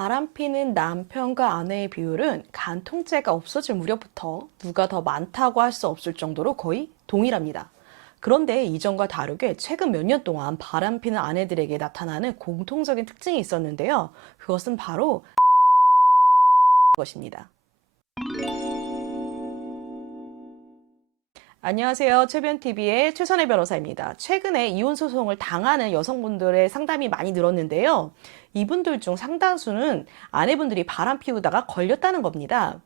바람피는 남편과 아내의 비율은 간 통째가 없어질 무렵부터 누가 더 많다고 할 수 없을 정도로 거의 동일합니다. 그런데 이전과 다르게 최근 몇 년 동안 바람피는 아내들에게 나타나는 공통적인 특징이 있었는데요. 그것은 바로 것입니다. 안녕하세요. 최변TV의 최선혜 변호사입니다. 최근에 이혼 소송을 당하는 여성분들의 상담이 많이 늘었는데요. 이분들 중 상당수는 아내분들이 바람 피우다가 걸렸다는 겁니다.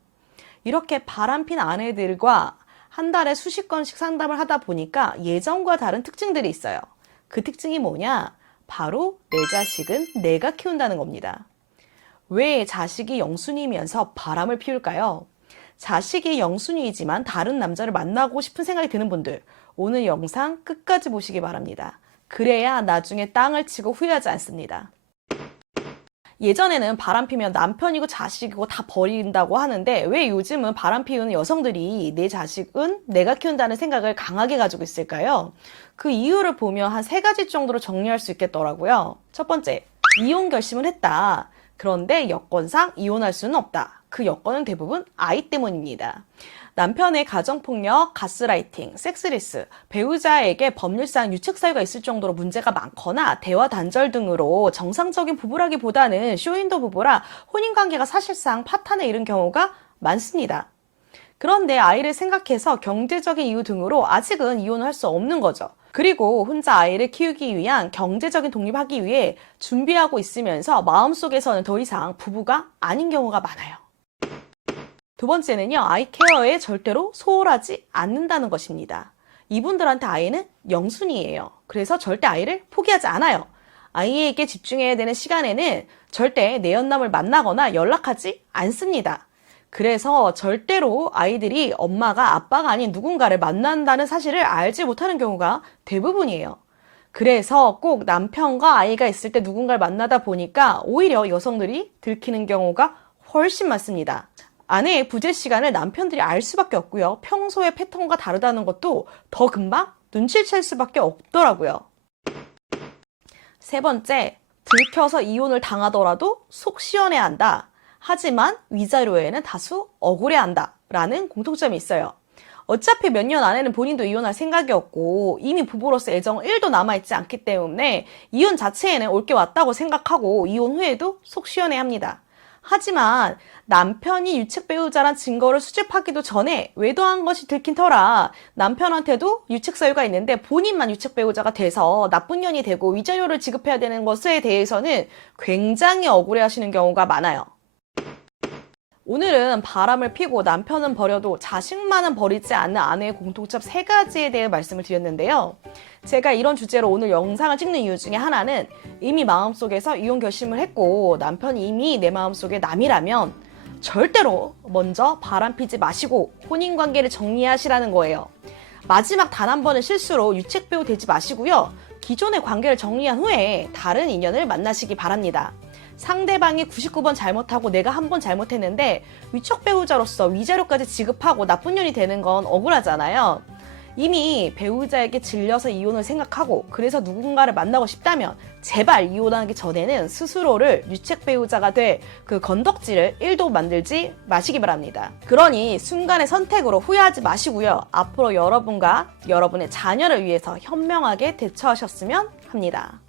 이렇게 바람 핀 아내들과 한 달에 수십 건씩 상담을 하다 보니까 예전과 다른 특징들이 있어요. 그 특징이 뭐냐? 바로 내 자식은 내가 키운다는 겁니다. 왜 자식이 영순이면서 바람을 피울까요? 자식이 영순이지만 다른 남자를 만나고 싶은 생각이 드는 분들, 오늘 영상 끝까지 보시기 바랍니다. 그래야 나중에 땅을 치고 후회하지 않습니다. 예전에는 바람 피면 남편이고 자식이고 다 버린다고 하는데 왜 요즘은 바람 피우는 여성들이 내 자식은 내가 키운다는 생각을 강하게 가지고 있을까요? 그 이유를 보면 한 3가지 정도로 정리할 수 있겠더라고요. 첫 번째, 이혼 결심을 했다. 그런데 여건상 이혼할 수는 없다. 그 여건은 대부분 아이 때문입니다. 남편의 가정폭력, 가스라이팅, 섹스리스, 배우자에게 법률상 유책 사유가 있을 정도로 문제가 많거나 대화 단절 등으로 정상적인 부부라기보다는 쇼윈도 부부라 혼인관계가 사실상 파탄에 이른 경우가 많습니다. 그런데 아이를 생각해서 경제적인 이유 등으로 아직은 이혼을 할 수 없는 거죠. 그리고 혼자 아이를 키우기 위한 경제적인 독립하기 위해 준비하고 있으면서 마음속에서는 더 이상 부부가 아닌 경우가 많아요. 두 번째는요, 아이 케어에 절대로 소홀하지 않는다는 것입니다. 이분들한테 아이는 영순이에요. 그래서 절대 아이를 포기하지 않아요. 아이에게 집중해야 되는 시간에는 절대 내연남을 만나거나 연락하지 않습니다. 그래서 절대로 아이들이 엄마가 아빠가 아닌 누군가를 만난다는 사실을 알지 못하는 경우가 대부분이에요. 그래서 꼭 남편과 아이가 있을 때 누군가를 만나다 보니까 오히려 여성들이 들키는 경우가 훨씬 많습니다. 아내의 부재 시간을 남편들이 알 수밖에 없고요. 평소의 패턴과 다르다는 것도 더 금방 눈치챌 수밖에 없더라고요. 세 번째, 들켜서 이혼을 당하더라도 속 시원해야 한다. 하지만 위자료에는 다수 억울해한다 라는 공통점이 있어요. 어차피 몇 년 안에는 본인도 이혼할 생각이 없고 이미 부부로서 애정 1도 남아있지 않기 때문에 이혼 자체에는 올 게 왔다고 생각하고 이혼 후에도 속 시원해야 합니다. 하지만 남편이 유책 배우자란 증거를 수집하기도 전에 외도한 것이 들킨 터라 남편한테도 유책 사유가 있는데 본인만 유책 배우자가 돼서 나쁜 년이 되고 위자료를 지급해야 되는 것에 대해서는 굉장히 억울해하시는 경우가 많아요. 오늘은 바람을 피고 남편은 버려도 자식만은 버리지 않는 아내의 공통점 3가지에 대해 말씀을 드렸는데요. 제가 이런 주제로 오늘 영상을 찍는 이유 중에 하나는 이미 마음속에서 이혼 결심을 했고 남편이 이미 내 마음속에 남이라면 절대로 먼저 바람 피지 마시고 혼인관계를 정리하시라는 거예요. 마지막 단 한 번의 실수로 유책배우 되지 마시고요. 기존의 관계를 정리한 후에 다른 인연을 만나시기 바랍니다. 상대방이 99번 잘못하고 내가 한 번 잘못했는데 위촉 배우자로서 위자료까지 지급하고 나쁜 년이 되는 건 억울하잖아요. 이미 배우자에게 질려서 이혼을 생각하고 그래서 누군가를 만나고 싶다면 제발 이혼하기 전에는 스스로를 유책 배우자가 될 그 건덕지를 1도 만들지 마시기 바랍니다. 그러니 순간의 선택으로 후회하지 마시고요. 앞으로 여러분과 여러분의 자녀를 위해서 현명하게 대처하셨으면 합니다.